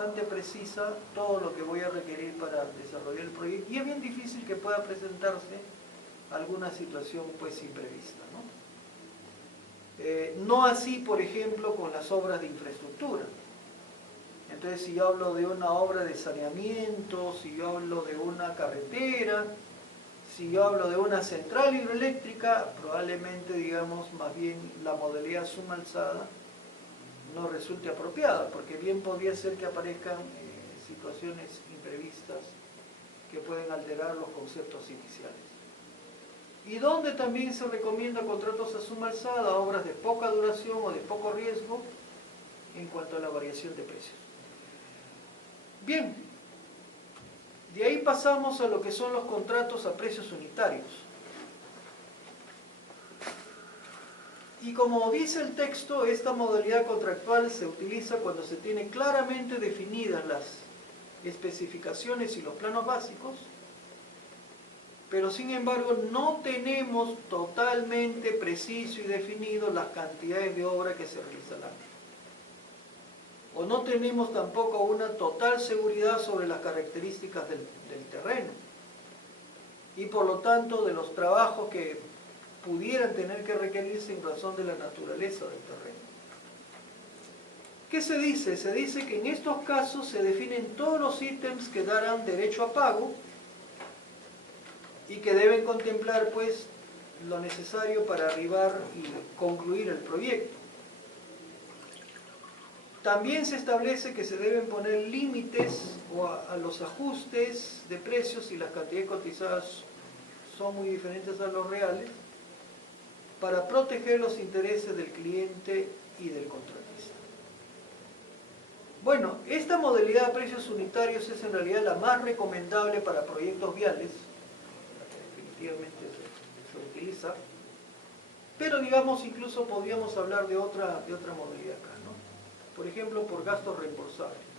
bastante precisa todo lo que voy a requerir para desarrollar el proyecto, y es bien difícil que pueda presentarse alguna situación pues imprevista, ¿no? No así, por ejemplo, con las obras de infraestructura. Entonces, si yo hablo de una obra de saneamiento, si yo hablo de una carretera, si yo hablo de una central hidroeléctrica, probablemente, digamos, más bien la modalidad suma alzada no resulte apropiada, porque bien podría ser que aparezcan situaciones imprevistas que pueden alterar los conceptos iniciales. Y donde también se recomienda contratos a suma alzada, obras de poca duración o de poco riesgo en cuanto a la variación de precios. Bien, de ahí pasamos a lo que son los contratos a precios unitarios. Y como dice el texto, esta modalidad contractual se utiliza cuando se tiene claramente definidas las especificaciones y los planos básicos, pero sin embargo no tenemos totalmente preciso y definido las cantidades de obra que se realizarán. O no tenemos tampoco una total seguridad sobre las características del terreno y por lo tanto de los trabajos que pudieran tener que requerirse en razón de la naturaleza del terreno. ¿Qué se dice? Se dice que en estos casos se definen todos los ítems que darán derecho a pago y que deben contemplar pues lo necesario para arribar y concluir el proyecto. También se establece que se deben poner límites a los ajustes de precios si las cantidades cotizadas son muy diferentes a los reales, para proteger los intereses del cliente y del contratista. Bueno, esta modalidad de precios unitarios es en realidad la más recomendable para proyectos viales, la que definitivamente se utiliza, pero digamos incluso podríamos hablar de otra modalidad acá, ¿no? Por ejemplo, por gastos reembolsables.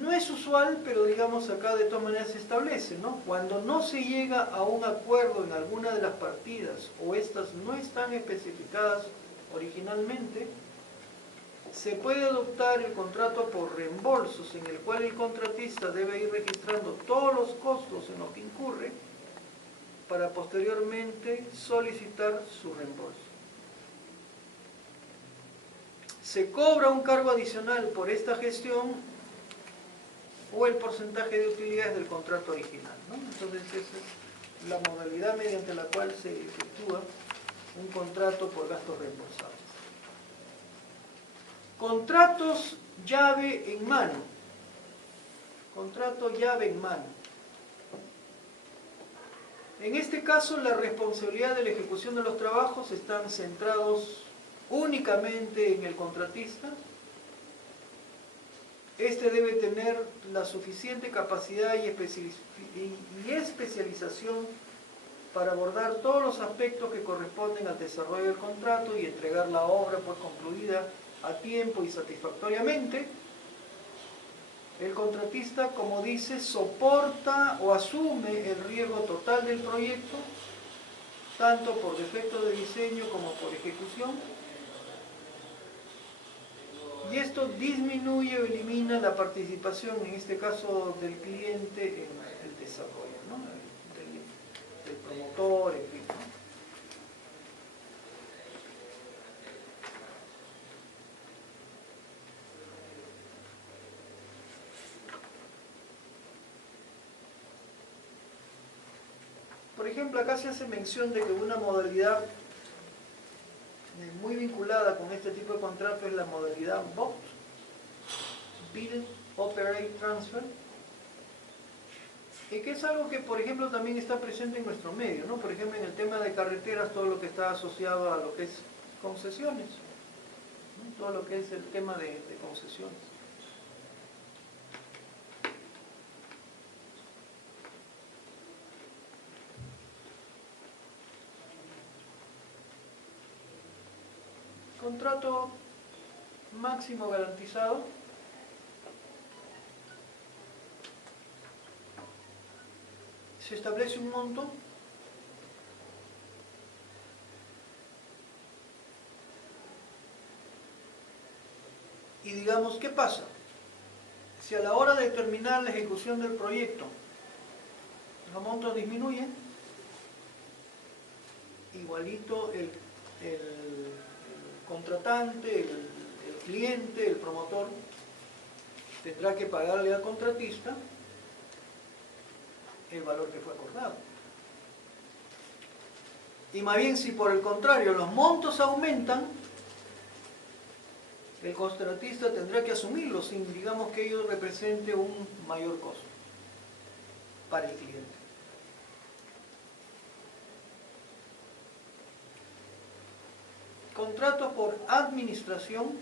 No es usual, pero digamos acá de todas maneras se establece, ¿no? Cuando no se llega a un acuerdo en alguna de las partidas o estas no están especificadas originalmente, se puede adoptar el contrato por reembolsos, en el cual el contratista debe ir registrando todos los costos en los que incurre para posteriormente solicitar su reembolso. Se cobra un cargo adicional por esta gestión o el porcentaje de utilidades del contrato original, ¿no? Entonces esa es la modalidad mediante la cual se efectúa un contrato por gastos reembolsables. Contratos llave en mano. Contrato llave en mano. En este caso, la responsabilidad de la ejecución de los trabajos están centrados únicamente en el contratista. Este debe tener la suficiente capacidad y especialización para abordar todos los aspectos que corresponden al desarrollo del contrato y entregar la obra pues concluida a tiempo y satisfactoriamente. El contratista, como dice, soporta o asume el riesgo total del proyecto, tanto por defecto de diseño como por ejecución. Y esto disminuye o elimina la participación, en este caso del cliente, en el desarrollo, ¿no? del promotor, en fin, ¿no? Por ejemplo, acá se hace mención de que una modalidad muy vinculada con este tipo de contrato es la modalidad BOT, Build, Operate, Transfer, y que es algo que, por ejemplo, también está presente en nuestro medio, ¿no? Por ejemplo, en el tema de carreteras, todo lo que está asociado a lo que es concesiones, ¿no? Todo lo que es el tema de concesiones. Contrato máximo garantizado. Se establece un monto Y digamos, ¿qué pasa? Si a la hora de terminar la ejecución del proyecto los montos disminuyen, igualito el contratante, el cliente, el promotor, tendrá que pagarle al contratista el valor que fue acordado. Y más bien, si por el contrario los montos aumentan, el contratista tendrá que asumirlo sin, digamos, que ello represente un mayor costo para el cliente. Contrato por administración,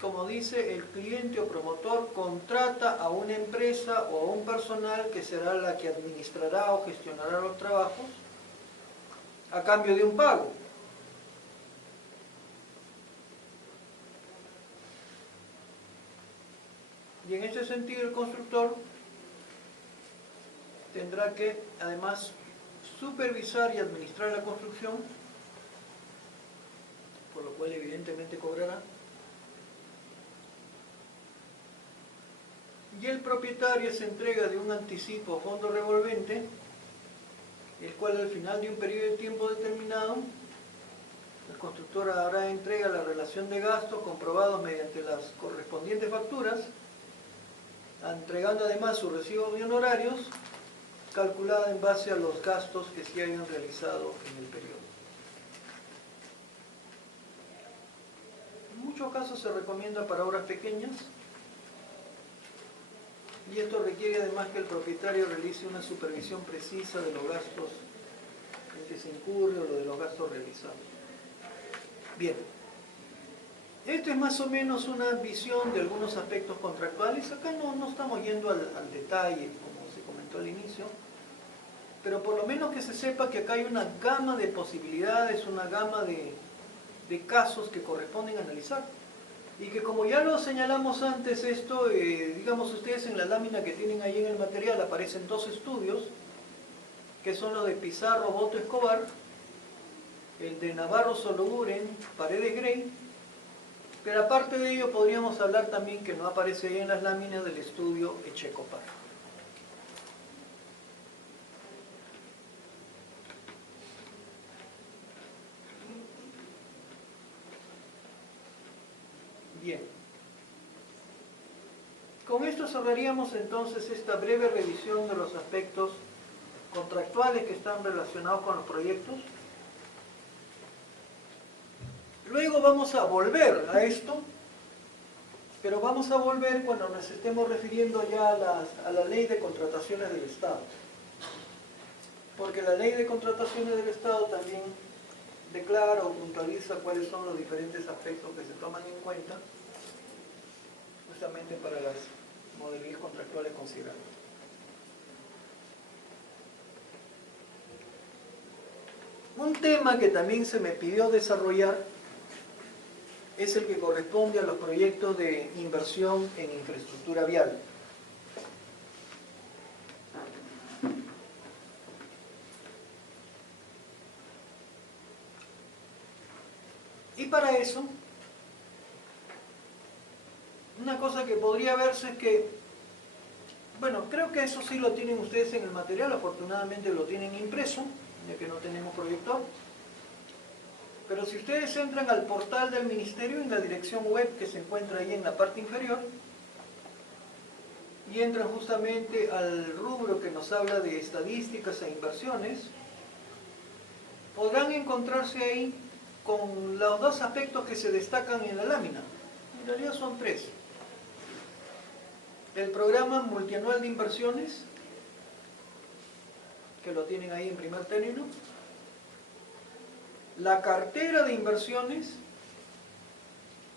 como dice, el cliente o promotor contrata a una empresa o a un personal que será la que administrará o gestionará los trabajos a cambio de un pago. Y en ese sentido el constructor tendrá que además supervisar y administrar la construcción, por lo cual evidentemente cobrará. Y el propietario se entrega de un anticipo o fondo revolvente, el cual al final de un periodo de tiempo determinado, el constructor hará entrega la relación de gastos comprobados mediante las correspondientes facturas, entregando además su recibo de honorarios, calculada en base a los gastos que se hayan realizado en el periodo. En muchos casos se recomienda para obras pequeñas, y esto requiere además que el propietario realice una supervisión precisa de los gastos en que se incurre o de los gastos realizados. Bien, esto es más o menos una visión de algunos aspectos contractuales. Acá no estamos yendo al detalle, como se comentó al inicio, pero por lo menos que se sepa que acá hay una gama de posibilidades, una gama de casos que corresponden analizar. Y que como ya lo señalamos antes, esto, digamos ustedes en la lámina que tienen ahí en el material aparecen dos estudios, que son los de Pizarro, Boto, Escobar, el de Navarro, Sologuren, Paredes, Grey, pero aparte de ello podríamos hablar también, que no aparece ahí en las láminas, del estudio Echecopar. Bien, con esto cerraríamos entonces esta breve revisión de los aspectos contractuales que están relacionados con los proyectos. Luego vamos a volver a esto, pero vamos a volver cuando nos estemos refiriendo ya a la ley de contrataciones del Estado. Porque la ley de contrataciones del Estado también declara o puntualiza cuáles son los diferentes aspectos que se toman en cuenta justamente para las modalidades contractuales consideradas. Un tema que también se me pidió desarrollar es el que corresponde a los proyectos de inversión en infraestructura vial. Y para eso, una cosa que podría verse es que, bueno, creo que eso sí lo tienen ustedes en el material, afortunadamente lo tienen impreso, ya que no tenemos proyector. Pero si ustedes entran al portal del Ministerio, en la dirección web que se encuentra ahí en la parte inferior, y entran justamente al rubro que nos habla de estadísticas e inversiones, podrán encontrarse ahí con los dos aspectos que se destacan en la lámina. En realidad son tres. El programa multianual de inversiones, que lo tienen ahí en primer término. La cartera de inversiones,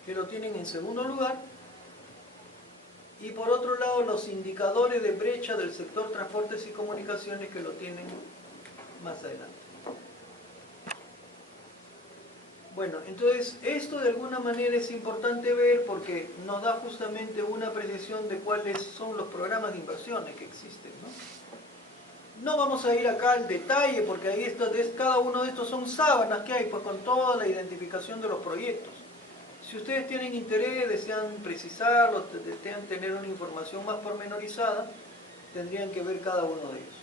que lo tienen en segundo lugar. Y por otro lado, los indicadores de brecha del sector transportes y comunicaciones, que lo tienen más adelante. Bueno, entonces esto de alguna manera es importante ver porque nos da justamente una apreciación de cuáles son los programas de inversiones que existen, ¿no? No vamos a ir acá al detalle porque ahí cada uno de estos son sábanas que hay, pues con toda la identificación de los proyectos. Si ustedes tienen interés, desean precisarlo, desean tener una información más pormenorizada, tendrían que ver cada uno de ellos.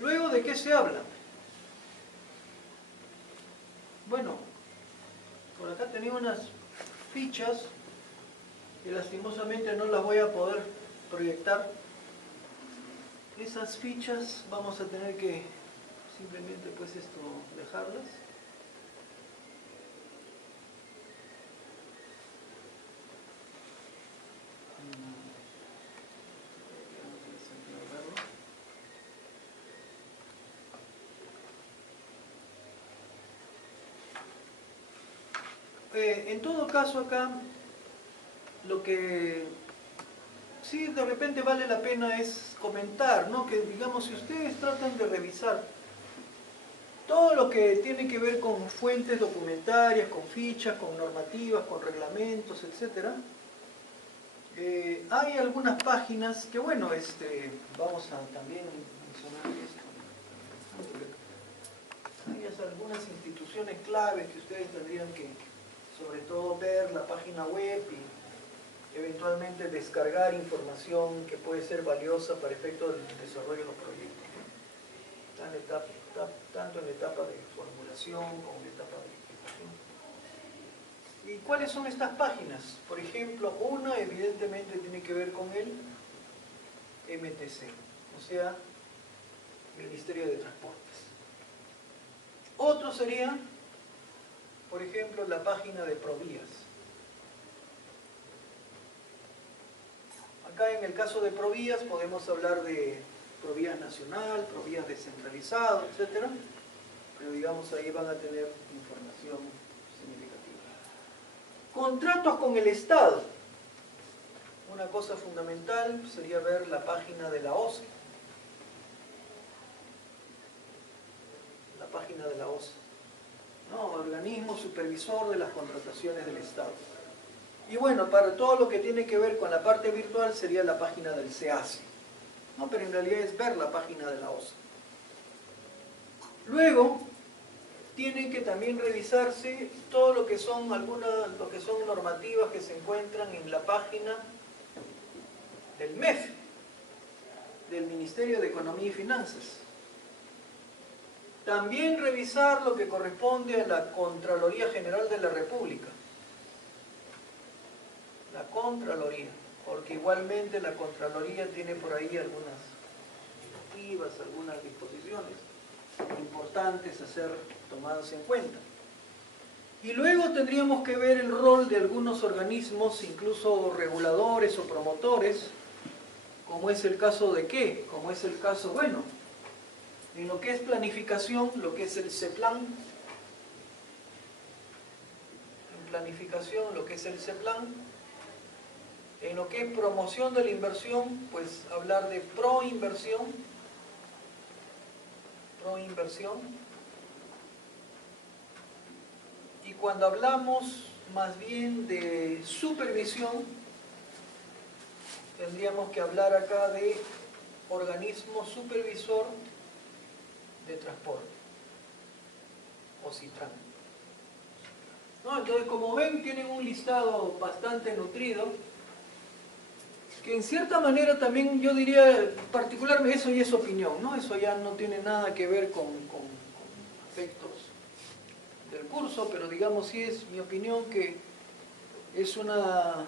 Luego, ¿de qué se habla? Bueno, por acá tenía unas fichas que lastimosamente no las voy a poder proyectar. Esas fichas vamos a tener que simplemente pues dejarlas. En todo caso acá, lo que sí de repente vale la pena es comentar, ¿no? Que digamos, si ustedes tratan de revisar todo lo que tiene que ver con fuentes documentarias, con fichas, con normativas, con reglamentos, etc. Hay algunas páginas que, bueno, vamos a también mencionar esto. Hay algunas instituciones claves que ustedes tendrían que, sobre todo, ver la página web y eventualmente descargar información que puede ser valiosa para efectos del desarrollo de los proyectos, ¿no? Tanto en la etapa de formulación como en la etapa de ejecución. ¿Y cuáles son estas páginas? Por ejemplo, una evidentemente tiene que ver con el MTC, o sea, Ministerio de Transportes. Otro sería, por ejemplo, la página de Provías. Acá en el caso de Provías podemos hablar de Provías Nacional, Provías Descentralizado, etc. Pero digamos ahí van a tener información significativa. Contratos con el Estado. Una cosa fundamental sería ver la página de la OCE. La página de la OCE, ¿no? Organismo supervisor de las contrataciones del Estado. Y bueno, para todo lo que tiene que ver con la parte virtual sería la página del SEACE, ¿no? Pero en realidad es ver la página de la OCE. Luego, tienen que también revisarse todo lo que son normativas que se encuentran en la página del MEF, del Ministerio de Economía y Finanzas. También revisar lo que corresponde a la Contraloría General de la República. La Contraloría, porque igualmente la Contraloría tiene por ahí algunas directivas, algunas disposiciones importantes a ser tomadas en cuenta. Y luego tendríamos que ver el rol de algunos organismos, incluso reguladores o promotores, como es el caso de ¿qué? Como es el caso, bueno, en lo que es planificación, lo que es el CEPLAN, en planificación, lo que es el CEPLAN, en lo que es promoción de la inversión, pues hablar de proinversión, y cuando hablamos más bien de supervisión, tendríamos que hablar acá de organismo supervisor de transporte, o CITRAN. ¿No? Entonces, como ven, tienen un listado bastante nutrido, que en cierta manera también yo diría, particularmente, eso ya es opinión, ¿no? Eso ya no tiene nada que ver con aspectos del curso, pero digamos sí es mi opinión que es una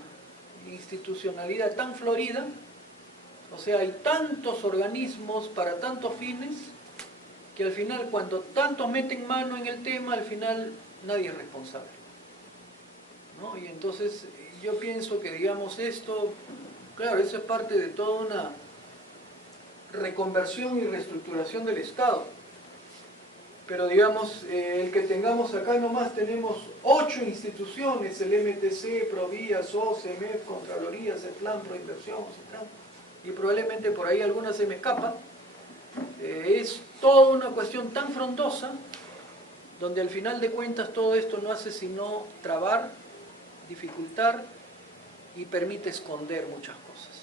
institucionalidad tan florida, o sea, hay tantos organismos para tantos fines, que al final cuando tantos meten mano en el tema, al final nadie es responsable, ¿no? Y entonces yo pienso que digamos esto, claro, eso es parte de toda una reconversión y reestructuración del Estado, pero digamos, el que tengamos acá nomás tenemos 8 instituciones, el MTC, Provía, SOS, MEF, Contraloría, CETLAN, Proinversión, CETLAN, y probablemente por ahí algunas se me escapan. Es toda una cuestión tan frondosa, donde al final de cuentas todo esto no hace sino trabar, dificultar y permite esconder muchas cosas.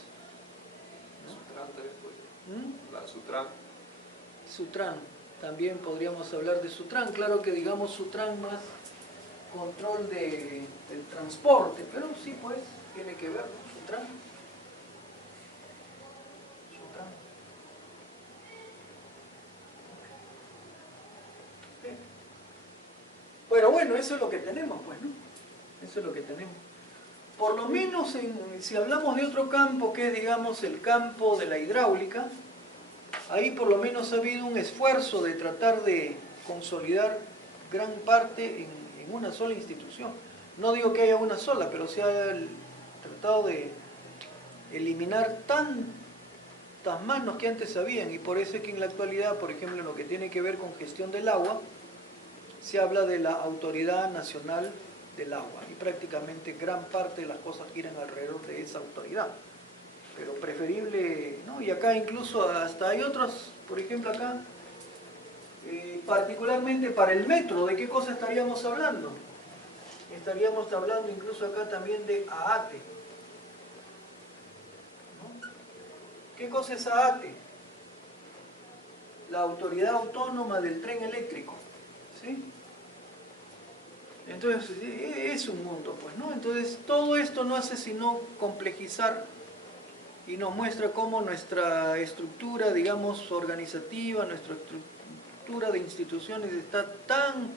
Sutran también puede. ¿Mm? La Sutran. Sutran, también podríamos hablar de Sutran, claro que digamos Sutran más control del transporte, pero sí pues tiene que ver con Sutran. Sutran. Bien. Pero bueno, eso es lo que tenemos pues, ¿no? Eso es lo que tenemos. Por lo menos si hablamos de otro campo que es digamos el campo de la hidráulica, ahí por lo menos ha habido un esfuerzo de tratar de consolidar gran parte en una sola institución. No digo que haya una sola, pero se ha tratado de eliminar tantas manos que antes habían, y por eso es que en la actualidad, por ejemplo, en lo que tiene que ver con gestión del agua, se habla de la Autoridad Nacional del Agua, y prácticamente gran parte de las cosas giran alrededor de esa autoridad. Pero preferible, ¿no? Y acá incluso hasta hay otros, por ejemplo acá, particularmente para el metro, ¿de qué cosa estaríamos hablando? Estaríamos hablando incluso acá también de AATE. ¿No? ¿Qué cosa es AATE? La Autoridad Autónoma del Tren Eléctrico, ¿sí? Entonces, es un mundo, pues, ¿no? Entonces, todo esto no hace sino complejizar y nos muestra cómo nuestra estructura, digamos, organizativa, nuestra estructura de instituciones está tan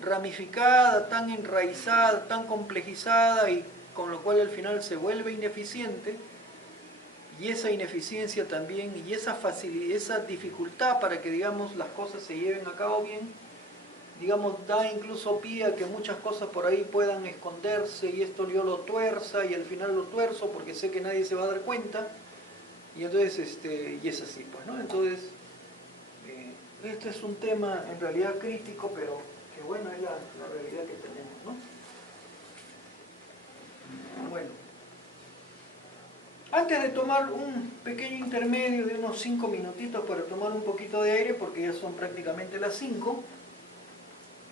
ramificada, tan enraizada, tan complejizada, y con lo cual al final se vuelve ineficiente, y esa ineficiencia también, y esa facilidad, esa dificultad para que, digamos, las cosas se lleven a cabo bien, digamos, da incluso pie a que muchas cosas por ahí puedan esconderse, y esto yo lo tuerza, y al final lo tuerzo porque sé que nadie se va a dar cuenta, y entonces, y es así, pues, ¿no? Entonces, este es un tema en realidad crítico, pero que bueno, es la realidad que tenemos, ¿no? Bueno, antes de tomar un pequeño intermedio de unos 5 minutitos para tomar un poquito de aire, porque ya son prácticamente las 5,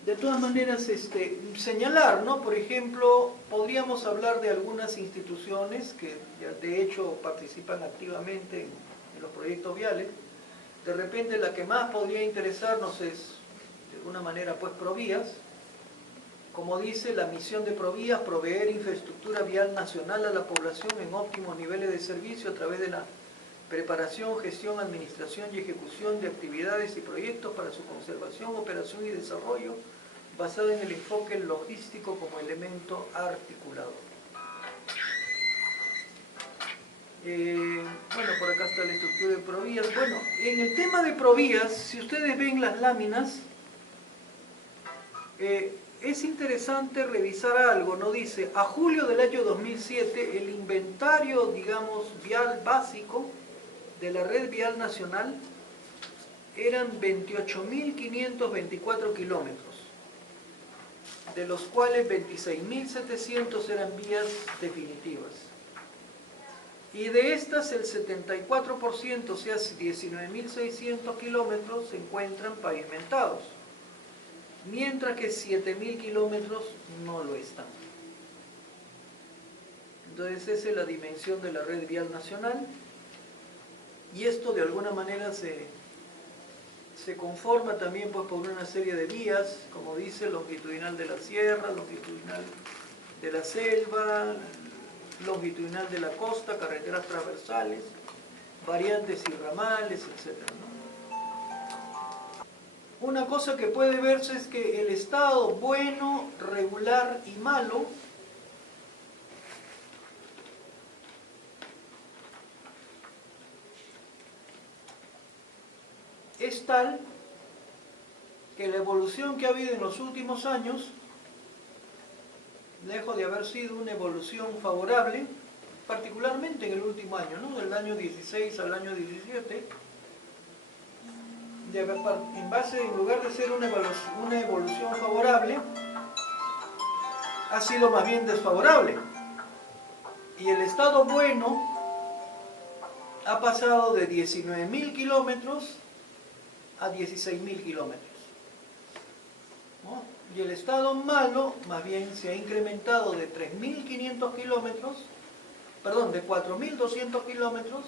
de todas maneras, señalar, ¿no? Por ejemplo, podríamos hablar de algunas instituciones que ya de hecho participan activamente en los proyectos viales. De repente la que más podría interesarnos es, de alguna manera, pues Provías. Como dice, la misión de Provías, proveer infraestructura vial nacional a la población en óptimos niveles de servicio a través de la preparación, gestión, administración y ejecución de actividades y proyectos para su conservación, operación y desarrollo, basada en el enfoque logístico como elemento articulador. Bueno, por acá está la estructura de Provías. Bueno, en el tema de Provías, si ustedes ven las láminas, es interesante revisar algo, ¿no? Dice, a julio del año 2007, el inventario, digamos, vial básico de la red vial nacional eran 28.524 kilómetros, de los cuales 26.700 eran vías definitivas. Y de estas el 74%, o sea, 19.600 kilómetros, se encuentran pavimentados, mientras que 7.000 kilómetros no lo están. Entonces esa es la dimensión de la red vial nacional, y esto de alguna manera se conforma también pues por una serie de vías, como dice, longitudinal de la sierra, longitudinal de la selva, longitudinal de la costa, carreteras transversales, variantes y ramales, etc., ¿no? Una cosa que puede verse es que el estado bueno, regular y malo es tal que la evolución que ha habido en los últimos años, lejos de haber sido una evolución favorable, particularmente en el último año, ¿no? Del año 16 al año 17, en lugar de ser una evolución favorable, ha sido más bien desfavorable. Y el estado bueno ha pasado de 19.000 kilómetros a 16.000 kilómetros, ¿no? Y el estado malo, más bien, se ha incrementado de 3.500 kilómetros, perdón, de 4.200 kilómetros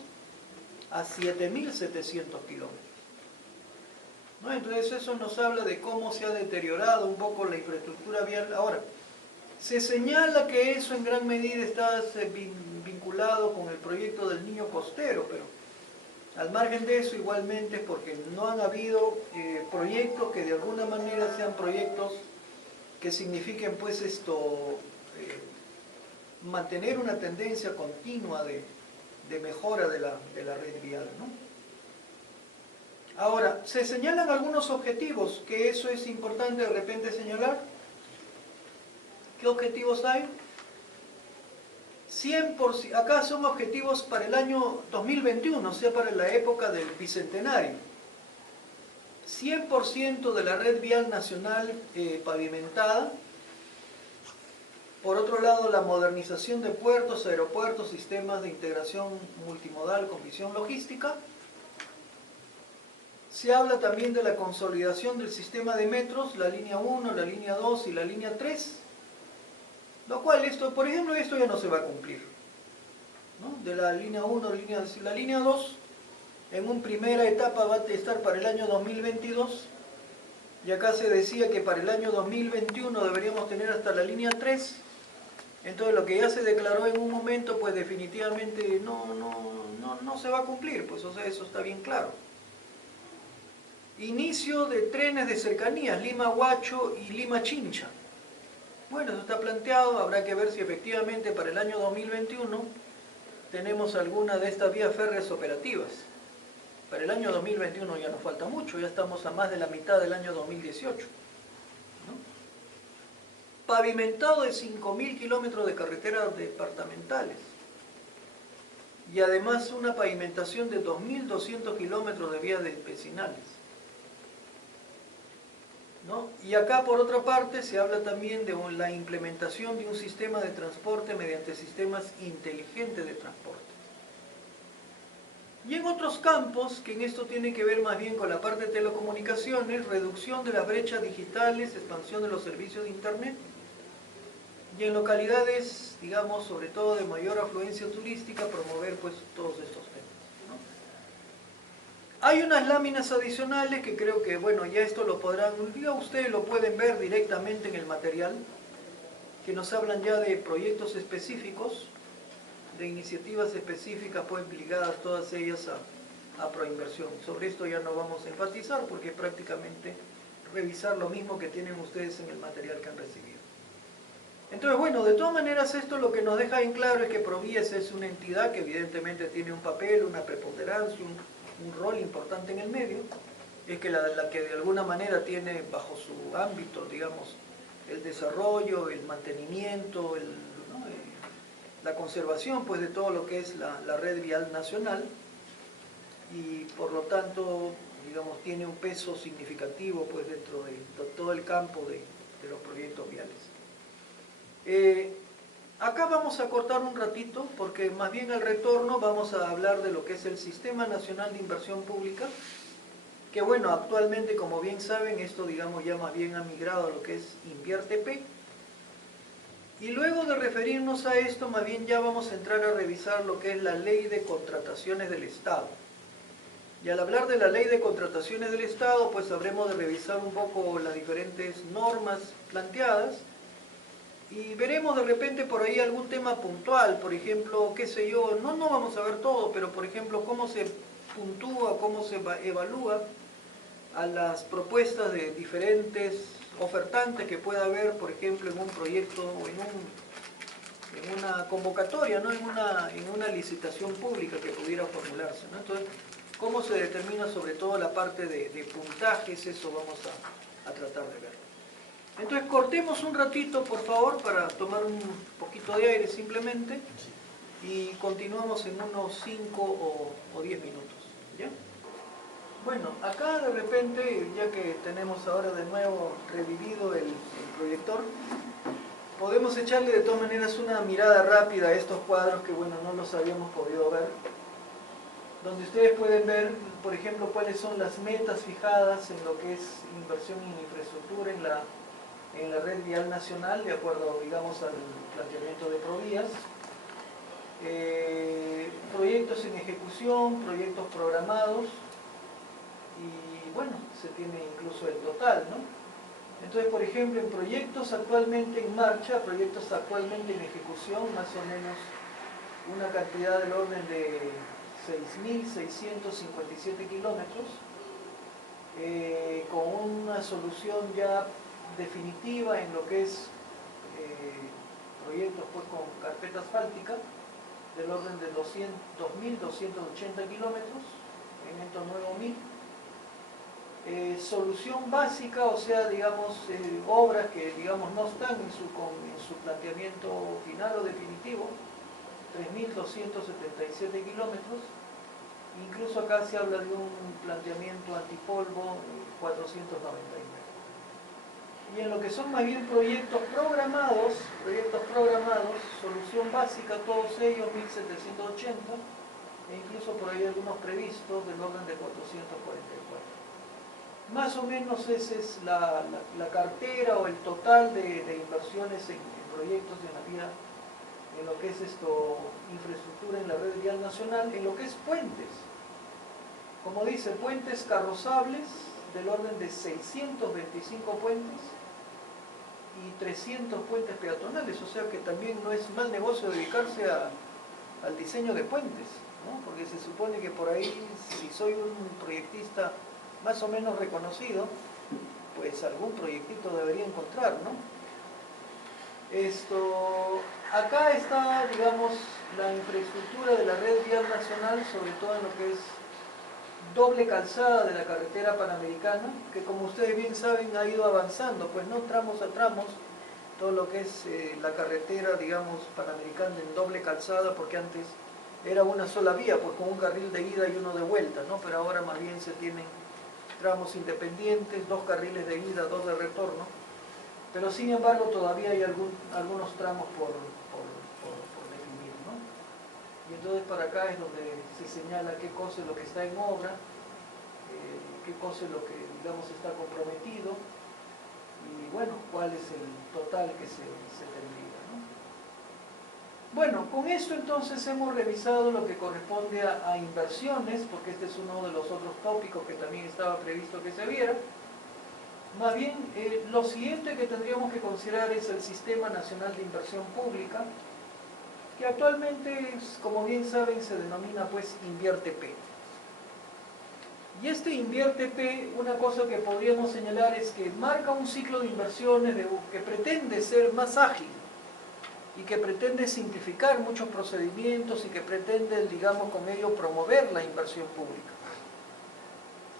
a 7.700 kilómetros, ¿no? Entonces eso nos habla de cómo se ha deteriorado un poco la infraestructura vial. Ahora, se señala que eso en gran medida está vinculado con el proyecto del Niño Costero, pero al margen de eso igualmente es porque no han habido proyectos que de alguna manera sean proyectos que signifiquen pues mantener una tendencia continua de mejora de la red vial, ¿no? Ahora, se señalan algunos objetivos, que eso es importante de repente señalar. ¿Qué objetivos hay? 100%, acá son objetivos para el año 2021, o sea, para la época del Bicentenario. 100% de la red vial nacional pavimentada. Por otro lado, la modernización de puertos, aeropuertos, sistemas de integración multimodal con visión logística. Se habla también de la consolidación del sistema de metros, la línea 1, la línea 2 y la línea 3. Lo cual, por ejemplo, esto ya no se va a cumplir, ¿no? De la línea 1, la línea 2, en una primera etapa va a estar para el año 2022, y acá se decía que para el año 2021 deberíamos tener hasta la línea 3, entonces lo que ya se declaró en un momento, pues definitivamente no se va a cumplir, pues o sea, eso está bien claro. Inicio de trenes de cercanías, Lima-Huacho y Lima-Chincha. Bueno, eso está planteado, habrá que ver si efectivamente para el año 2021 tenemos alguna de estas vías férreas operativas. Para el año 2021 ya nos falta mucho, ya estamos a más de la mitad del año 2018, ¿no? Pavimentado de 5.000 kilómetros de carreteras departamentales y además una pavimentación de 2.200 kilómetros de vías vecinales, ¿no? Y acá por otra parte se habla también de la implementación de un sistema de transporte mediante sistemas inteligentes de transporte. Y en otros campos, que en esto tiene que ver más bien con la parte de telecomunicaciones, reducción de las brechas digitales, expansión de los servicios de internet, y en localidades, digamos, sobre todo de mayor afluencia turística, promover pues todos estos temas, ¿no? Hay unas láminas adicionales que creo que, bueno, ya esto lo podrán, ya ustedes lo pueden ver directamente en el material, que nos hablan ya de proyectos específicos, de iniciativas específicas, pues ligadas todas ellas a proinversión. Sobre esto ya no vamos a enfatizar porque es prácticamente revisar lo mismo que tienen ustedes en el material que han recibido. Entonces, bueno, de todas maneras esto lo que nos deja en claro es que Provías es una entidad que evidentemente tiene un papel, una preponderancia, un rol importante en el medio, es que la que de alguna manera tiene bajo su ámbito, digamos, el desarrollo, el mantenimiento, la conservación pues de todo lo que es la red vial nacional, y por lo tanto, digamos, tiene un peso significativo pues dentro de todo el campo de los proyectos viales. Acá vamos a cortar un ratito porque más bien al retorno vamos a hablar de lo que es el Sistema Nacional de Inversión Pública, que bueno, actualmente como bien saben, esto digamos ya más bien ha migrado a lo que es InviérteP. Y luego de referirnos a esto, más bien ya vamos a entrar a revisar lo que es la Ley de Contrataciones del Estado. Y al hablar de la Ley de Contrataciones del Estado, pues habremos de revisar un poco las diferentes normas planteadas y veremos de repente por ahí algún tema puntual, por ejemplo, qué sé yo, no vamos a ver todo, pero por ejemplo, cómo se puntúa, cómo se evalúa a las propuestas de diferentes ofertantes que pueda haber, por ejemplo, en un proyecto o en una convocatoria, ¿no? en una licitación pública que pudiera formularse, ¿no? Entonces, ¿cómo se determina sobre todo la parte de puntajes? Eso vamos a tratar de ver. Entonces, cortemos un ratito, por favor, para tomar un poquito de aire simplemente, y continuamos en unos 5 o 10 minutos, ¿ya? Bueno, acá de repente, ya que tenemos ahora de nuevo revivido el proyector, podemos echarle de todas maneras una mirada rápida a estos cuadros que, bueno, no los habíamos podido ver, donde ustedes pueden ver, por ejemplo, cuáles son las metas fijadas en lo que es inversión en infraestructura en la red vial nacional, de acuerdo, digamos, al planteamiento de Provías, proyectos en ejecución, proyectos programados, y bueno, se tiene incluso el total, ¿no? Entonces, por ejemplo, en proyectos actualmente en marcha, proyectos actualmente en ejecución, más o menos una cantidad del orden de 6.657 kilómetros, con una solución ya definitiva en lo que es proyectos pues, con carpeta asfáltica, del orden de 2.280 kilómetros, segmento 9.000. Solución básica, o sea, digamos, obras que digamos no están en su planteamiento final o definitivo, 3.277 kilómetros. Incluso acá se habla de un planteamiento antipolvo 499. Y en lo que son más bien proyectos programados, solución básica, todos ellos 1.780, e incluso por ahí algunos previstos del orden de 444. Más o menos esa es la cartera o el total de inversiones en proyectos de la vía, en lo que es infraestructura en la red vial nacional, en lo que es puentes. Como dice, puentes carrozables del orden de 625 puentes y 300 puentes peatonales, o sea que también no es mal negocio dedicarse al diseño de puentes, ¿no? Porque se supone que por ahí, si soy un proyectista más o menos reconocido, pues algún proyectito debería encontrar, ¿no? Acá está, digamos, la infraestructura de la red vial nacional, sobre todo en lo que es doble calzada de la carretera panamericana, que como ustedes bien saben ha ido avanzando, pues no tramos a tramos, todo lo que es la carretera, digamos, panamericana en doble calzada, porque antes era una sola vía, pues con un carril de ida y uno de vuelta, ¿no? Pero ahora más bien se tienen tramos independientes, 2 carriles de ida, 2 de retorno, pero sin embargo todavía hay algunos tramos por definir, ¿no? Y entonces para acá es donde se señala qué cosa es lo que está en obra, qué cosa es lo que, digamos, está comprometido, y bueno, cuál es el total que se tendría, ¿no? Bueno, con esto entonces hemos revisado lo que corresponde a inversiones, porque este es uno de los otros tópicos que también estaba previsto que se viera. Más bien, lo siguiente que tendríamos que considerar es el Sistema Nacional de Inversión Pública, que actualmente, como bien saben, se denomina pues InvierteP. Y este InvierteP, una cosa que podríamos señalar es que marca un ciclo de inversiones que pretende ser más ágil y que pretende simplificar muchos procedimientos y que pretende, digamos, con ello promover la inversión pública.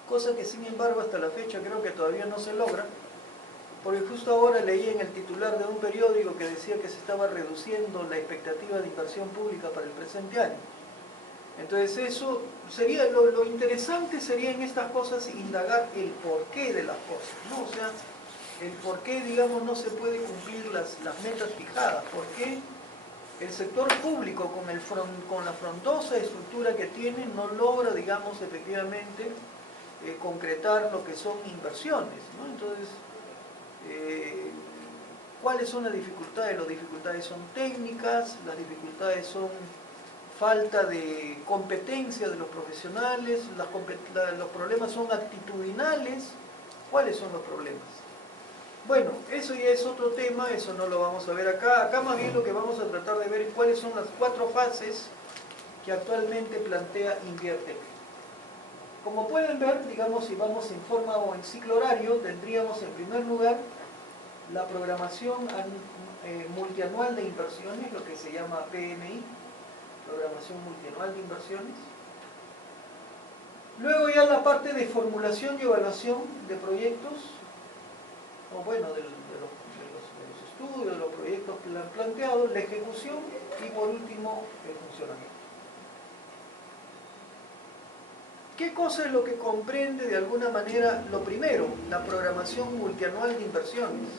Cosa que sin embargo hasta la fecha creo que todavía no se logra, porque justo ahora leí en el titular de un periódico que decía que se estaba reduciendo la expectativa de inversión pública para el presente año. Entonces eso sería, lo interesante sería en estas cosas indagar el porqué de las cosas, ¿no? O sea, el por qué, digamos, no se puede cumplir las metas fijadas, por qué el sector público con la frondosa estructura que tiene no logra, digamos, efectivamente concretar lo que son inversiones, ¿no? Entonces, ¿cuáles son las dificultades? Las dificultades son técnicas, las dificultades son falta de competencia de los profesionales, los problemas son actitudinales. ¿Cuáles son los problemas? Bueno, eso ya es otro tema, eso no lo vamos a ver acá. Acá más bien lo que vamos a tratar de ver es cuáles son las 4 fases que actualmente plantea InvierteP. Como pueden ver, digamos, si vamos en forma o en ciclo horario, tendríamos en primer lugar la programación multianual de inversiones, lo que se llama PMI, programación multianual de inversiones. Luego ya la parte de formulación y evaluación de proyectos, o bueno, de los estudios, de los proyectos que le han planteado, la ejecución y por último el funcionamiento. ¿Qué cosa es lo que comprende de alguna manera? Lo primero, la programación multianual de inversiones.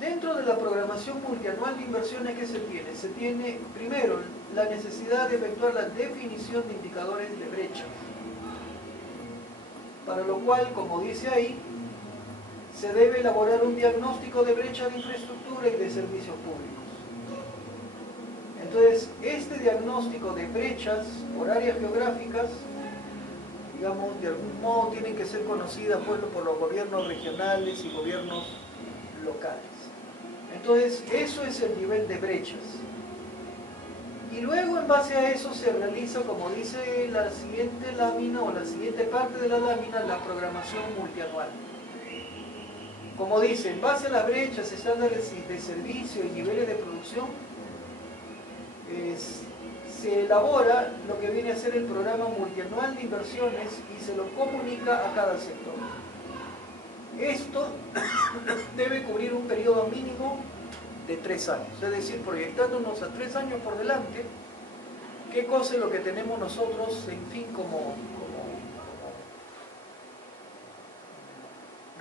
Dentro de la programación multianual de inversiones, ¿qué se tiene? Se tiene, primero, la necesidad de efectuar la definición de indicadores de brecha. Para lo cual, como dice ahí, se debe elaborar un diagnóstico de brecha de infraestructura y de servicios públicos. Entonces, este diagnóstico de brechas por áreas geográficas, digamos, de algún modo tienen que ser conocidas por los gobiernos regionales y gobiernos locales. Entonces, eso es el nivel de brechas. Y luego, en base a eso, se realiza, como dice la siguiente lámina o la siguiente parte de la lámina, la programación multianual. Como dice, en base a las brechas, estándares de servicio y niveles de producción, se elabora lo que viene a ser el programa multianual de inversiones y se lo comunica a cada sector. Esto debe cubrir un periodo mínimo de 3 años, es decir, proyectándonos a 3 años por delante, qué cosa es lo que tenemos nosotros, en fin, como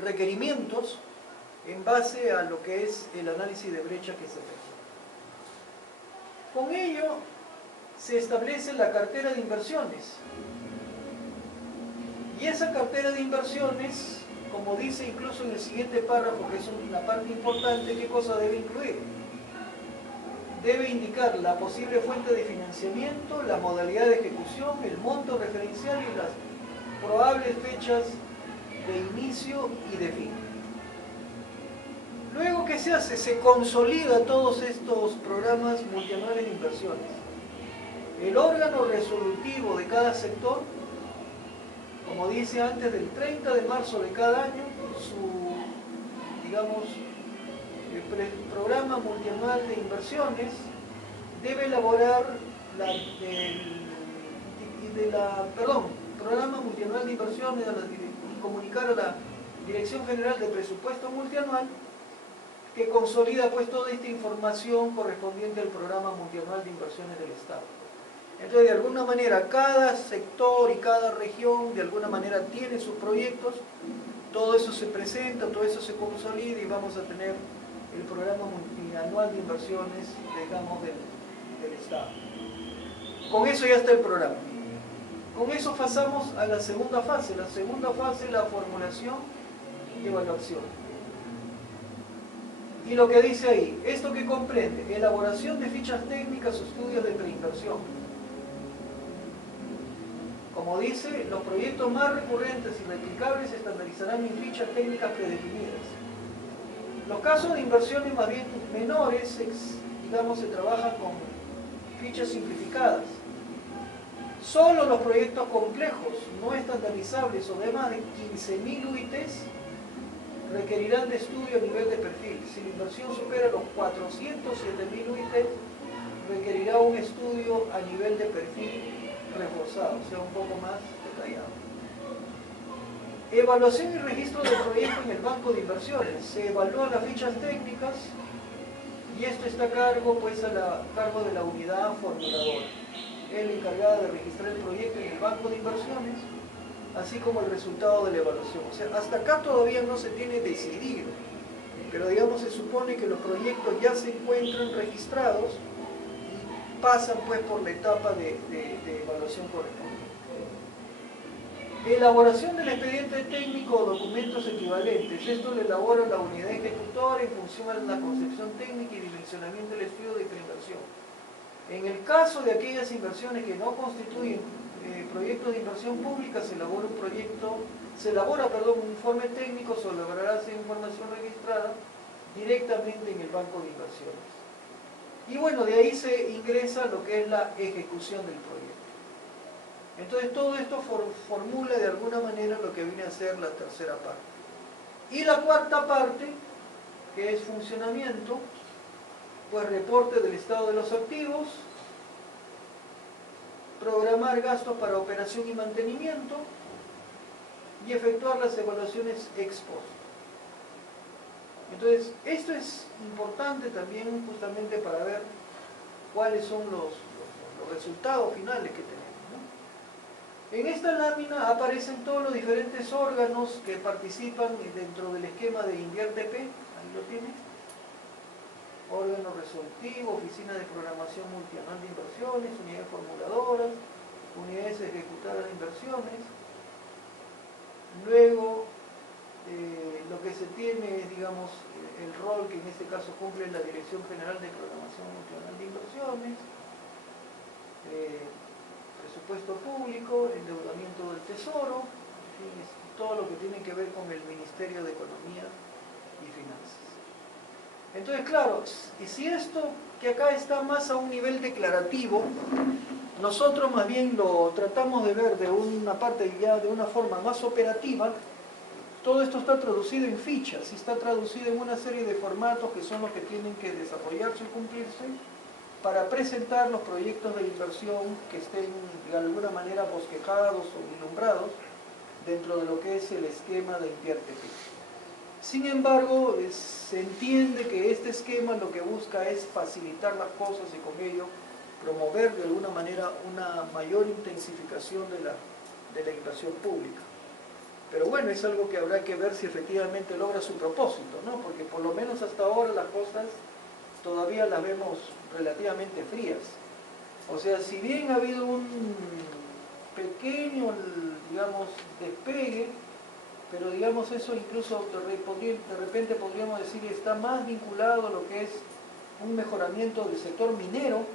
requerimientos en base a lo que es el análisis de brecha que se efectúa. Con ello se establece la cartera de inversiones. Y esa cartera de inversiones, como dice incluso en el siguiente párrafo, que es una parte importante, ¿qué cosa debe incluir? Debe indicar la posible fuente de financiamiento, la modalidad de ejecución, el monto referencial y las probables fechas de inicio y de fin. Luego, ¿qué se hace? Se consolida todos estos programas multianuales de inversiones. El órgano resolutivo de cada sector, como dice antes, del 30 de marzo de cada año, el programa multianual de inversiones debe elaborar programa multianual de inversiones y comunicar a la Dirección General de Presupuesto Multianual, que consolida pues toda esta información correspondiente al programa multianual de inversiones del Estado. Entonces, de alguna manera, cada sector y cada región, de alguna manera, tiene sus proyectos, todo eso se presenta, todo eso se consolida y vamos a tener el programa multianual de inversiones, digamos, del Estado. Con eso ya está el programa. Con eso pasamos a la segunda fase. La segunda fase es la formulación y evaluación. Y lo que dice ahí, esto que comprende, elaboración de fichas técnicas o estudios de preinversión. Como dice, los proyectos más recurrentes y replicables se estandarizarán en fichas técnicas predefinidas. Los casos de inversiones más bien menores, digamos, se trabajan con fichas simplificadas. Solo los proyectos complejos, no estandarizables o de más de 15.000 UITs requerirán de estudio a nivel de perfil. Si la inversión supera los 407.000 UITs, requerirá un estudio a nivel de perfil reforzado, o sea, un poco más detallado. Evaluación y registro del proyecto en el banco de inversiones. Se evalúan las fichas técnicas y esto está a cargo, pues, cargo de la unidad formuladora. Es la encargada de registrar el proyecto en el banco de inversiones, así como el resultado de la evaluación. O sea, hasta acá todavía no se tiene decidido, pero digamos se supone que los proyectos ya se encuentran registrados y pasan pues por la etapa de evaluación correspondiente. Elaboración del expediente técnico o documentos equivalentes. Esto lo elabora la unidad ejecutora en función a la concepción técnica y dimensionamiento del estudio de preinversión. En el caso de aquellas inversiones que no constituyen proyectos de inversión pública, se elabora un informe técnico sobre la base de información registrada directamente en el banco de inversiones. Y bueno, de ahí se ingresa lo que es la ejecución del proyecto. Entonces todo esto formula de alguna manera lo que viene a ser la tercera parte. Y la cuarta parte, que es funcionamiento, pues reporte del estado de los activos, programar gastos para operación y mantenimiento y efectuar las evaluaciones ex post. Entonces, esto es importante también justamente para ver cuáles son los resultados finales que tenemos, ¿no? En esta lámina aparecen todos los diferentes órganos que participan dentro del esquema de INVIERTP. Ahí lo tiene. Órgano resolutivo, oficina de programación multianual de inversiones, unidades formuladoras, unidades ejecutadoras de inversiones. Luego, lo que se tiene es, digamos, el rol que en este caso cumple la Dirección General de Programación Multianual de Inversiones, presupuesto público, endeudamiento del Tesoro, en fin, es todo lo que tiene que ver con el Ministerio de Economía y Finanzas. Entonces, claro, y si esto que acá está más a un nivel declarativo, nosotros más bien lo tratamos de ver de una parte ya de una forma más operativa, todo esto está traducido en fichas y está traducido en una serie de formatos que son los que tienen que desarrollarse y cumplirse para presentar los proyectos de inversión que estén de alguna manera bosquejados o ilumbrados dentro de lo que es el esquema de INVIERTP. Sin embargo, se entiende que este esquema lo que busca es facilitar las cosas y con ello promover de alguna manera una mayor intensificación de la inversión pública. Pero bueno, es algo que habrá que ver si efectivamente logra su propósito, ¿no? Porque por lo menos hasta ahora las cosas todavía las vemos relativamente frías. O sea, si bien ha habido un pequeño, digamos, despegue, pero digamos eso incluso de repente podríamos decir que está más vinculado a lo que es un mejoramiento del sector minero,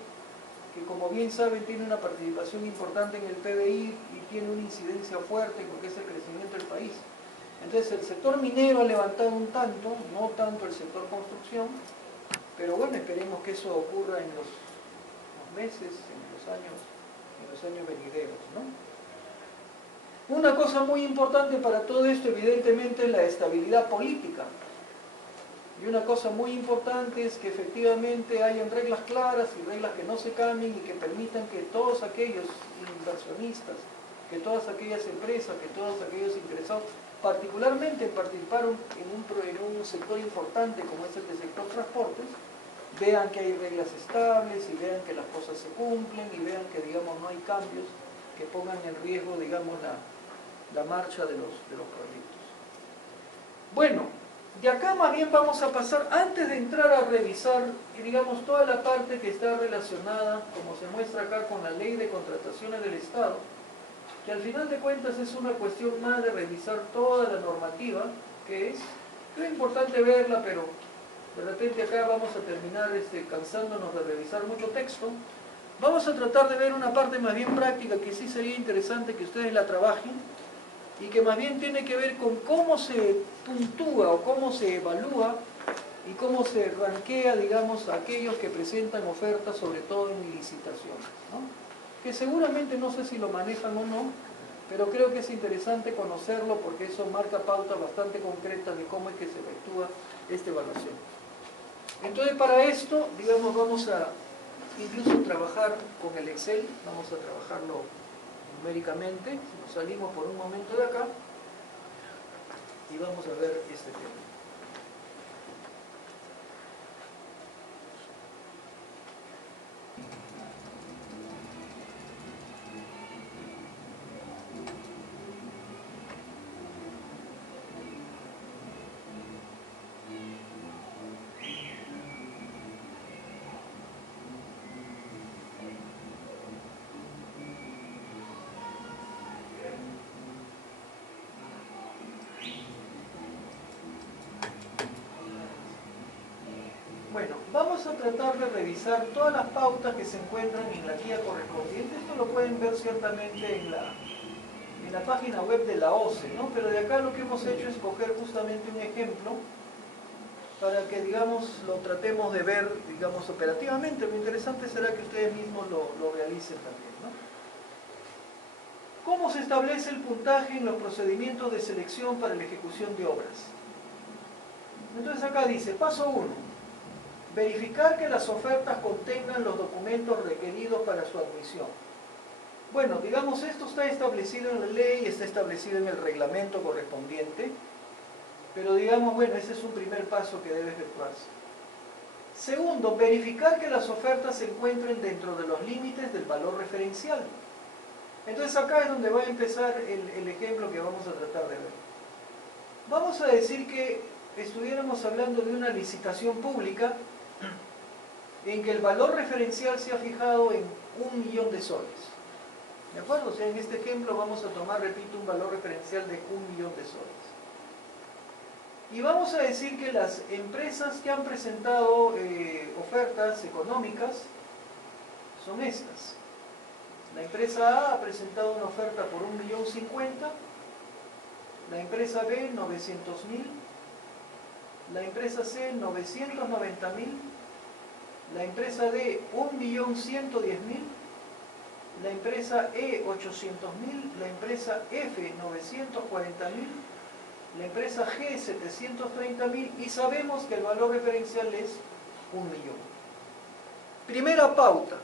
que como bien saben tiene una participación importante en el PBI y tiene una incidencia fuerte en lo que es el crecimiento del país. Entonces el sector minero ha levantado un tanto, no tanto el sector construcción, pero bueno, esperemos que eso ocurra en los meses, en los años venideros, ¿no? Una cosa muy importante para todo esto, evidentemente, es la estabilidad política. Y una cosa muy importante es que efectivamente hayan reglas claras y reglas que no se cambien y que permitan que todos aquellos inversionistas, que todas aquellas empresas, que todos aquellos interesados, particularmente en participar en un sector importante como es el del sector transportes, vean que hay reglas estables y vean que las cosas se cumplen y vean que, digamos, no hay cambios que pongan en riesgo, digamos, la marcha de los proyectos. Bueno, de acá más bien vamos a pasar, antes de entrar a revisar, digamos, toda la parte que está relacionada, como se muestra acá, con la Ley de Contrataciones del Estado, que al final de cuentas es una cuestión más de revisar toda la normativa, que es importante verla, pero de repente acá vamos a terminar cansándonos de revisar mucho texto. Vamos a tratar de ver una parte más bien práctica que sí sería interesante que ustedes la trabajen y que más bien tiene que ver con cómo se puntúa o cómo se evalúa y cómo se ranquea, digamos, a aquellos que presentan ofertas, sobre todo en licitaciones, ¿no? Que seguramente no sé si lo manejan o no, pero creo que es interesante conocerlo porque eso marca pautas bastante concretas de cómo es que se efectúa esta evaluación. Entonces, para esto, digamos, vamos a incluso trabajar con el Excel, vamos a trabajarlo numéricamente. Nos salimos por un momento de acá y vamos a ver este tema. Bueno, vamos a tratar de revisar todas las pautas que se encuentran en la guía correspondiente. Esto lo pueden ver ciertamente en la página web de la OCE, ¿no? Pero de acá lo que hemos hecho es coger justamente un ejemplo para que, digamos, lo tratemos de ver, digamos, operativamente. Lo interesante será que ustedes mismos lo realicen también, ¿no? ¿Cómo se establece el puntaje en los procedimientos de selección para la ejecución de obras? Entonces acá dice, paso 1. Verificar que las ofertas contengan los documentos requeridos para su admisión. Bueno, digamos, esto está establecido en la ley, está establecido en el reglamento correspondiente, pero digamos, bueno, ese es un primer paso que debe efectuarse. Segundo, verificar que las ofertas se encuentren dentro de los límites del valor referencial. Entonces acá es donde va a empezar el ejemplo que vamos a tratar de ver. Vamos a decir que estuviéramos hablando de una licitación pública en que el valor referencial se ha fijado en 1.000.000 de soles. ¿De acuerdo? O sea, en este ejemplo vamos a tomar, repito, un valor referencial de 1.000.000 de soles. Y vamos a decir que las empresas que han presentado ofertas económicas son estas. La empresa A ha presentado una oferta por 1.050.000, la empresa B 900.000, la empresa C 990.000, la empresa D 1.110.000, la empresa E 800.000, la empresa F 940.000, la empresa G 730.000 y sabemos que el valor referencial es 1.000.000. Primera pauta.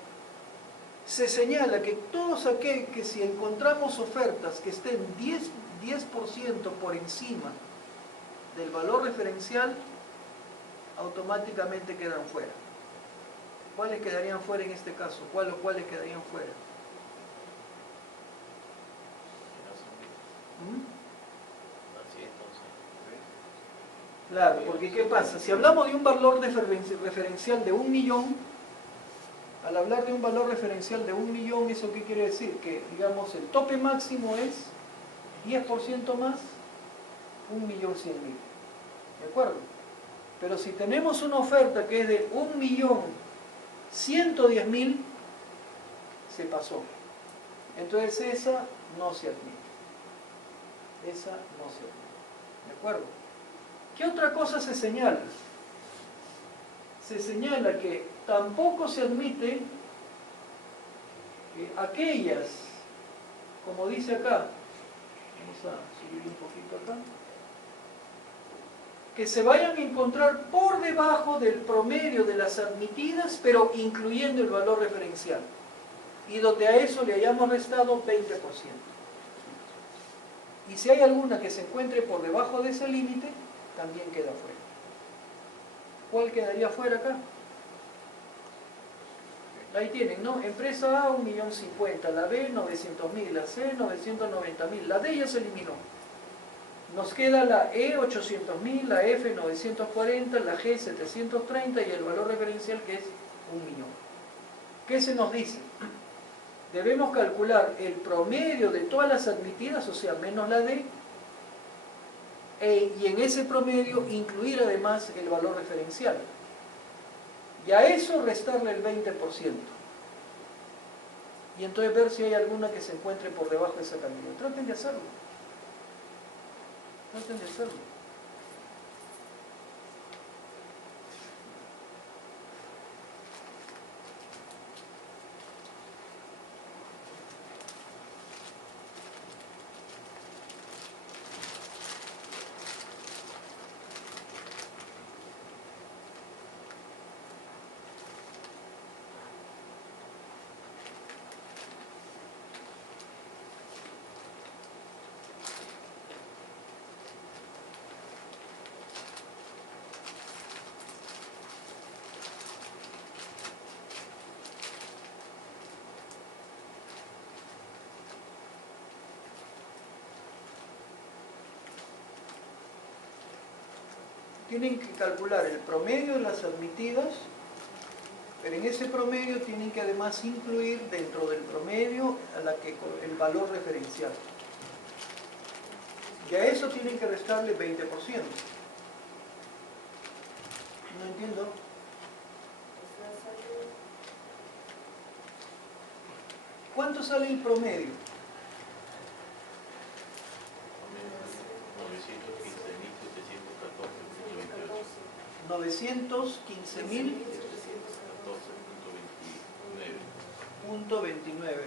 Se señala que todos aquellos que si encontramos ofertas que estén 10% por encima del valor referencial, automáticamente quedan fuera. ¿Cuáles quedarían fuera en este caso? ¿Cuáles quedarían fuera? Claro, porque ¿qué pasa? Si hablamos de un valor referencial de 1.000.000, al hablar de un valor referencial de 1.000.000, ¿eso qué quiere decir? Que, digamos, el tope máximo es 10% más 1.100.000. ¿De acuerdo? Pero si tenemos una oferta que es de 1.110.000, se pasó. Entonces esa no se admite. Esa no se admite. ¿De acuerdo? ¿Qué otra cosa se señala? Se señala que tampoco se admite aquellas, como dice acá, vamos a subir un poquito acá, que se vayan a encontrar por debajo del promedio de las admitidas, pero incluyendo el valor referencial, y donde a eso le hayamos restado 20%. Y si hay alguna que se encuentre por debajo de ese límite, también queda fuera. ¿Cuál quedaría fuera acá? Ahí tienen, ¿no? Empresa A 1.050.000, la B 900.000, la C 990.000, la D ya se eliminó. Nos queda la E 800.000, la F 940, la G 730 y el valor referencial que es 1.000.000. ¿Qué se nos dice? Debemos calcular el promedio de todas las admitidas, o sea, menos la D, y en ese promedio incluir además el valor referencial. Y a eso restarle el 20%. Y entonces ver si hay alguna que se encuentre por debajo de esa cantidad. Traten de hacerlo. Traten de hacerlo. Tienen que calcular el promedio de las admitidas, pero en ese promedio tienen que además incluir dentro del promedio el valor referencial. Y a eso tienen que restarle 20%. No entiendo. ¿Cuánto sale el promedio? 915.714.29.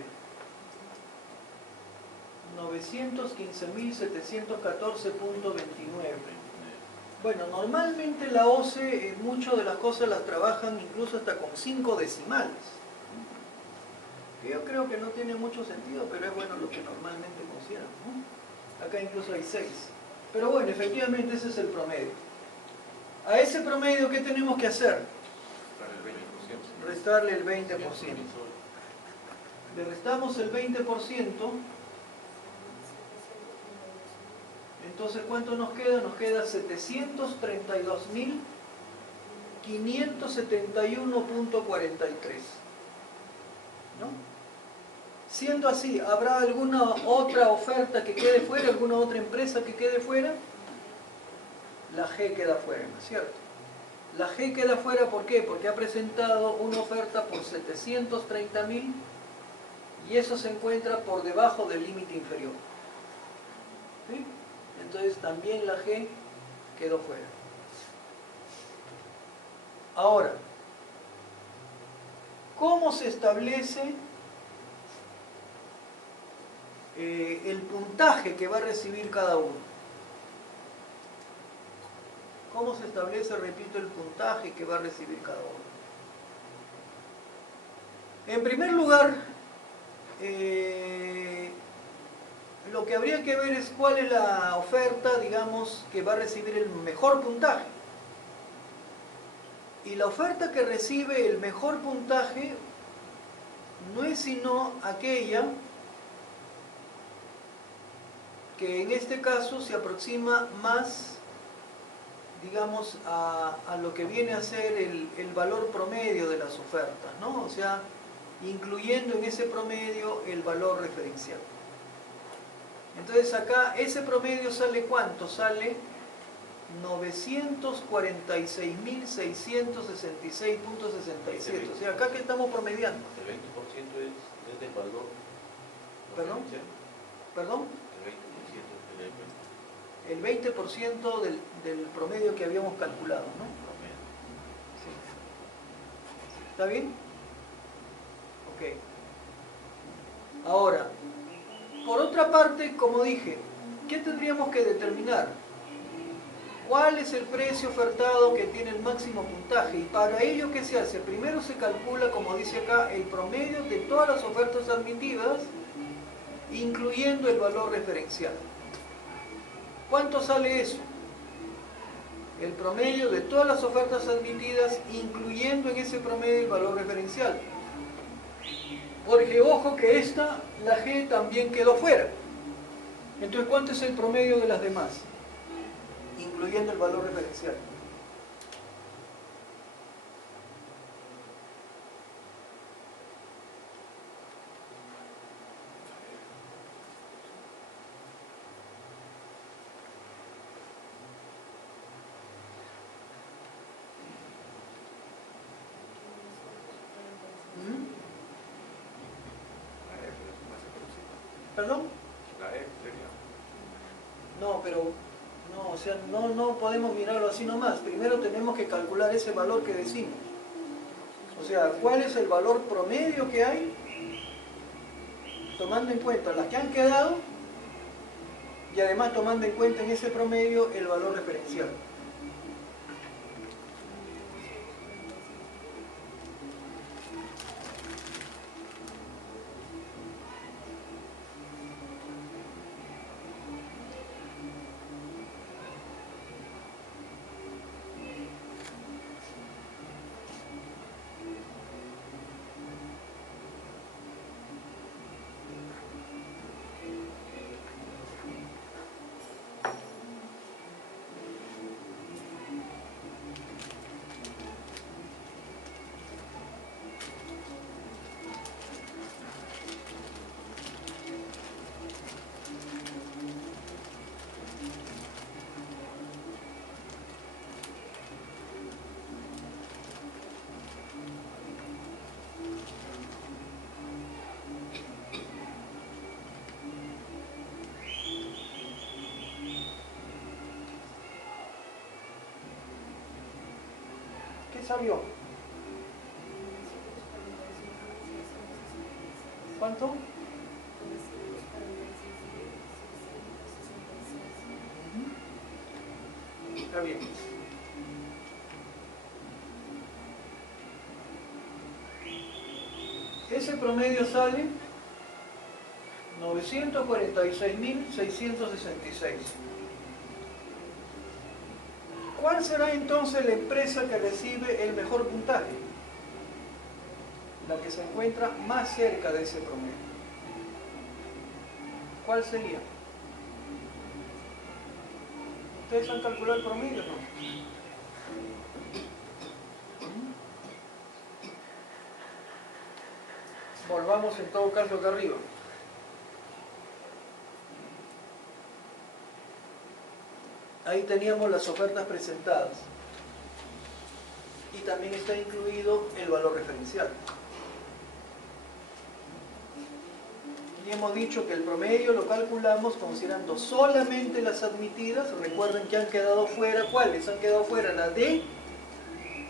915.714.29. Bueno, normalmente la OCE, muchas de las cosas las trabajan incluso hasta con 5 decimales. Que yo creo que no tiene mucho sentido, pero es bueno lo que normalmente consideran, ¿no? Acá incluso hay 6. Pero bueno, efectivamente ese es el promedio. A ese promedio, ¿qué tenemos que hacer? Restarle el 20%. le restamos el 20%, entonces ¿cuánto nos queda? Nos queda 732.571.43, ¿no? Siendo así, ¿habrá alguna otra oferta que quede fuera, alguna otra empresa que quede fuera? La G queda fuera, ¿no es cierto? La G queda fuera, ¿por qué? Porque ha presentado una oferta por 730.000 y eso se encuentra por debajo del límite inferior. ¿Sí? Entonces también la G quedó fuera. Ahora, ¿cómo se establece el puntaje que va a recibir cada uno? ¿Cómo se establece, repito, el puntaje que va a recibir cada uno? En primer lugar, lo que habría que ver es cuál es la oferta, digamos, que va a recibir el mejor puntaje. Y la oferta que recibe el mejor puntaje no es sino aquella que en este caso se aproxima más, digamos, a lo que viene a ser el valor promedio de las ofertas, ¿no? O sea, incluyendo en ese promedio el valor referencial. Entonces acá, ese promedio sale ¿cuánto? Sale 946.666.67. O sea, acá que estamos promediando. El 20% es desde el valor. ¿Perdón? ¿Perdón? El 20% El 20% del promedio que habíamos calculado, ¿no? Sí. ¿Está bien? Ok. Ahora, por otra parte, como dije, ¿qué tendríamos que determinar? ¿Cuál es el precio ofertado que tiene el máximo puntaje? Y para ello, ¿qué se hace? Primero se calcula, como dice acá, el promedio de todas las ofertas admitidas, incluyendo el valor referencial. ¿Cuánto sale eso? El promedio de todas las ofertas admitidas, incluyendo en ese promedio el valor referencial. Porque ojo que esta, la G, también quedó fuera. Entonces, ¿cuánto es el promedio de las demás? Incluyendo el valor referencial. ¿Perdón? La E sería. No, pero no, o sea, no podemos mirarlo así nomás. Primero tenemos que calcular ese valor que decimos. O sea, ¿cuál es el valor promedio que hay? Tomando en cuenta las que han quedado y además tomando en cuenta en ese promedio el valor referencial. ¿Qué salió? ¿Cuánto? Ujú. Está bien. Ese promedio sale 946.666. ¿Cuál será entonces la empresa que recibe el mejor puntaje? la que se encuentra más cerca de ese promedio. ¿Cuál sería? ¿Ustedes han calculado el promedio o no? Volvamos en todo caso acá arriba. Ahí teníamos las ofertas presentadas. Y también está incluido el valor referencial. Y hemos dicho que el promedio lo calculamos considerando solamente las admitidas. Recuerden que han quedado fuera, ¿cuáles? Han quedado fuera la D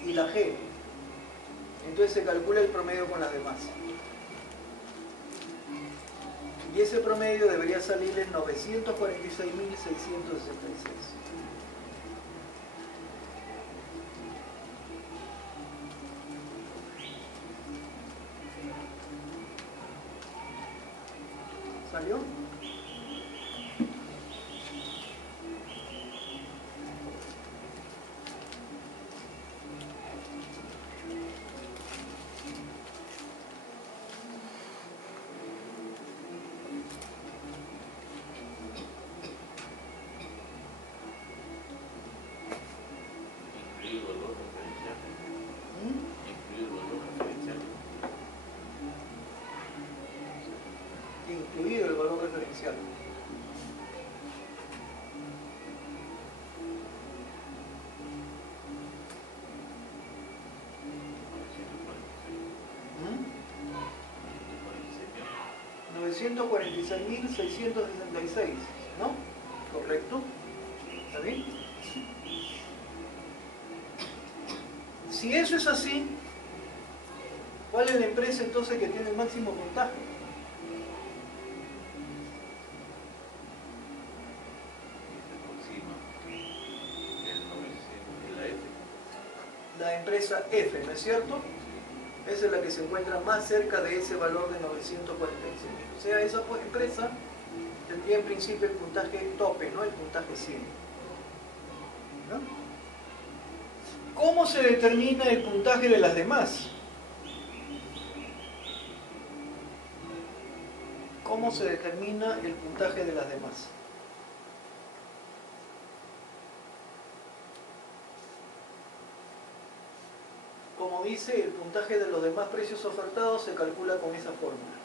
y la G. Entonces se calcula el promedio con las demás. Y ese promedio debería salir en 946.666. ¿Salió? Incluido el valor referencial. Incluido el valor referencial. Incluido el valor referencial. ¿Mm? 946.666, ¿no? ¿Correcto? ¿Está bien? Si eso es así, ¿cuál es la empresa entonces que tiene el máximo puntaje? La empresa F, ¿no es cierto? Esa es la que se encuentra más cerca de ese valor de 946. O sea, esa empresa tendría en principio el puntaje tope, ¿no? El puntaje 100. ¿No? ¿Cómo se determina el puntaje de las demás? ¿Cómo se determina el puntaje de las demás? Como dice, el puntaje de los demás precios ofertados se calcula con esa fórmula.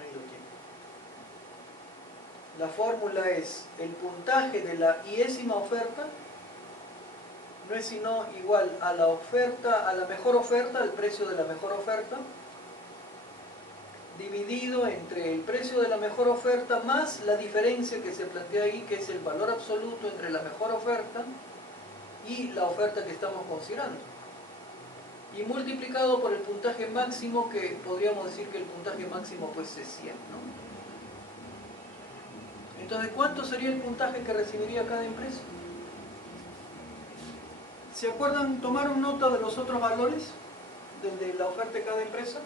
Ahí lo tiene. La fórmula es el puntaje de la iésima oferta, no es sino igual a la oferta, a la mejor oferta, al precio de la mejor oferta, dividido entre el precio de la mejor oferta más la diferencia que se plantea ahí, que es el valor absoluto entre la mejor oferta y la oferta que estamos considerando, y multiplicado por el puntaje máximo, que podríamos decir que el puntaje máximo pues es 100, ¿no? Entonces, ¿cuánto sería el puntaje que recibiría cada empresa? ¿Se acuerdan? ¿Tomaron nota de los otros valores de la oferta de cada empresa?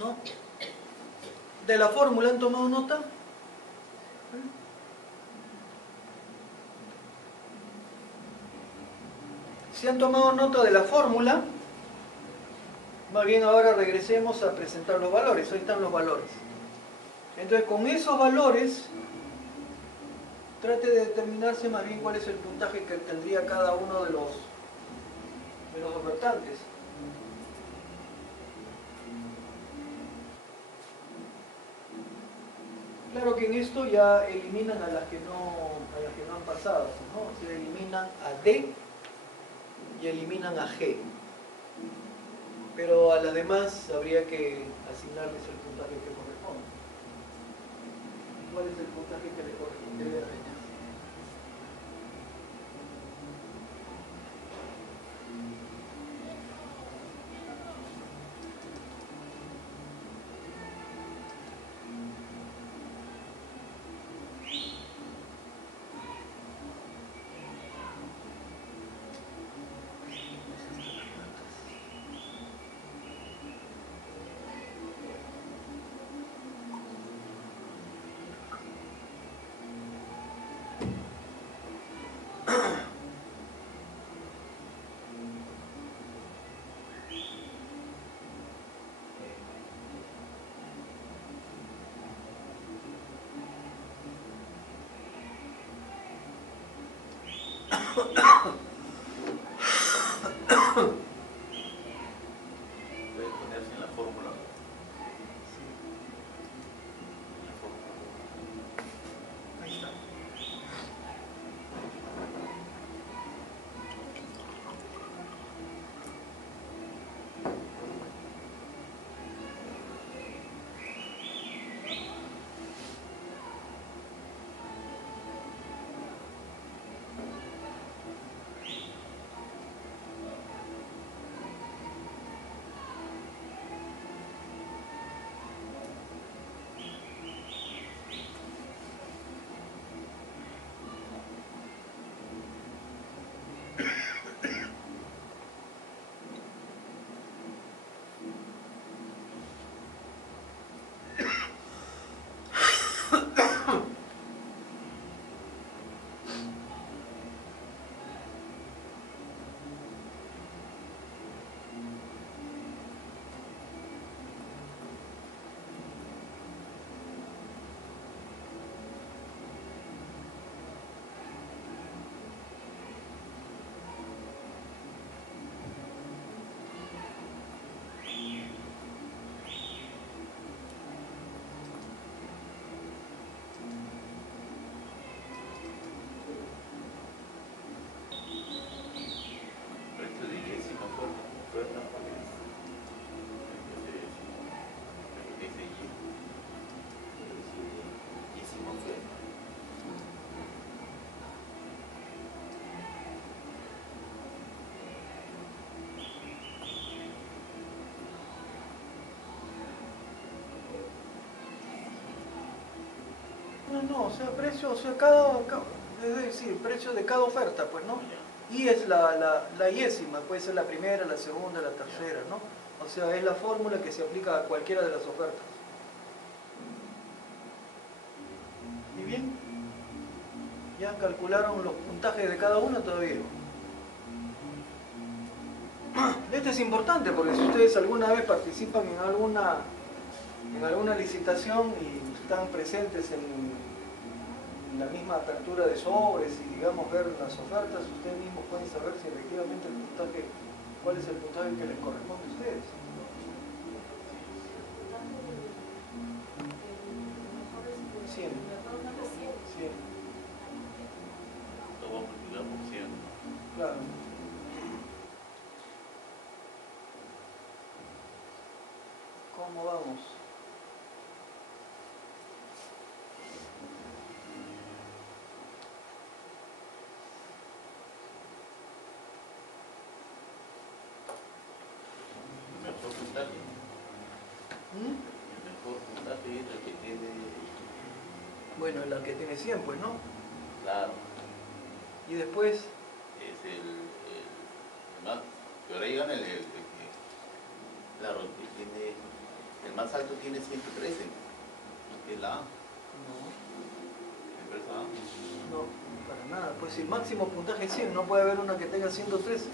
¿No? ¿De la fórmula han tomado nota? Si han tomado nota de la fórmula, más bien ahora regresemos a presentar los valores. Ahí están los valores. Entonces, con esos valores, trate de determinarse más bien cuál es el puntaje que tendría cada uno de los ofertantes. Claro que en esto ya eliminan a las que no han pasado, ¿no? O sea, eliminan a D y eliminan a G. Pero a las demás habría que asignarles el puntaje que corresponde. ¿Cuál es el puntaje que le correspondería a ellas? Puede ponerse en la fórmula. Sí, En la fórmula. ahí está. Precio de décima forma, oferta, ¿cuál es? Precio de décimo. Precio de décima oferta. No, o sea, precio, o sea, es decir, precio de cada oferta, pues, ¿no? Ya. Y es la iésima, puede ser la primera, la segunda, la tercera, ¿no? O sea, es la fórmula que se aplica a cualquiera de las ofertas. ¿Y bien? ¿Ya calcularon los puntajes de cada una todavía? Esto es importante porque si ustedes alguna vez participan en alguna licitación y están presentes en la misma apertura de sobres y digamos ver las ofertas, ustedes mismos pueden saber si efectivamente el puntaje, cuál es el puntaje que les corresponde a ustedes. 100. 100. Lo vamos a multiplicar por 100. Claro. ¿Cómo vamos? El mejor puntaje. ¿Mm? El mejor puntaje es el que tiene, Bueno, la que tiene 100, pues, ¿no? claro, Y después, es el más, pero ahí gana claro, el que tiene, el más alto tiene 113, que es la A, no, empresa A. no, para nada. Pues si el máximo puntaje es 100, no puede haber una que tenga 113.